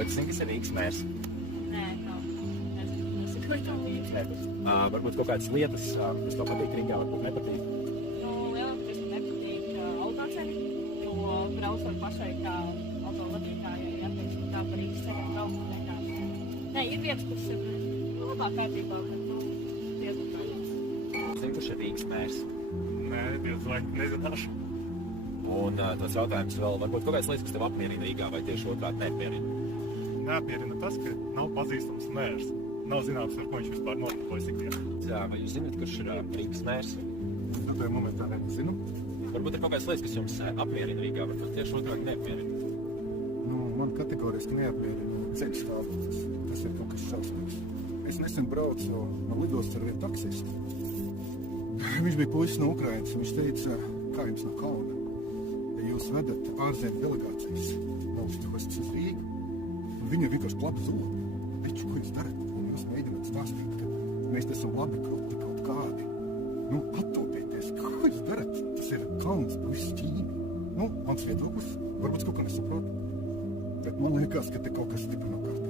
Vai tu zini, kas ir Rīgas mērs? Nē, nav. Es zinu, ka Varbūt kaut kādas lietas, kas tev patīk Rīgā, varbūt nepatīk. nu, lielākoties man nepatīk autoceļi, jo braucot pašai kā autovadītājai, teiksim, tā par Rīgas ceļiem braucot vienkārši. Nē, ir vietas, kuras ir labāk kārtībā, bet diezgan kā. Zini, kurš ir Rīgas mērs? Nē, diez vai nezināšu. Un tos jautājums vēl, varbūt kaut kādas lietas, kas tev apmierina Rīgā, vai tieši otrādi neapmierina? Neapmierina tas, ka nav pazīstams mērs. Nav zināms, ar ko viņš vispār nodarbojas ikdienā. Jā, vai jūs zināt, kurš ir Rīgas mērs? Tajā momentā nezinu. Varbūt ir kaut kādas lietas, kas jums apmierina Rīgā, varbūt tieši otrādi neapmierina. Nu, man kategoriski neapmierina ceļu stāvoklis. Tas ir kaut kas šausmīgs. Es nesen braucu no lidostas ar vienu taksistu. Viņš bija puisis no Ukrainas. Viņš teica, kā jums no kauna, ja jūs vedat ārzemju delegācijas valstu hostas uz Rīgu, un viņi vienkārši klapa zobu. Veču, ko jūs darat? Un jūs mēģināt stāstīt, ka mēs te esam labi kaut kādi. Nu, attopieties, ko jūs darat? Tas ir kauns, puisis ķīmi. Nu, mans viedoklis, varbūt kaut kā nesaprotu. Bet man liekas, ka te kaut kas stipri nav kārtībā.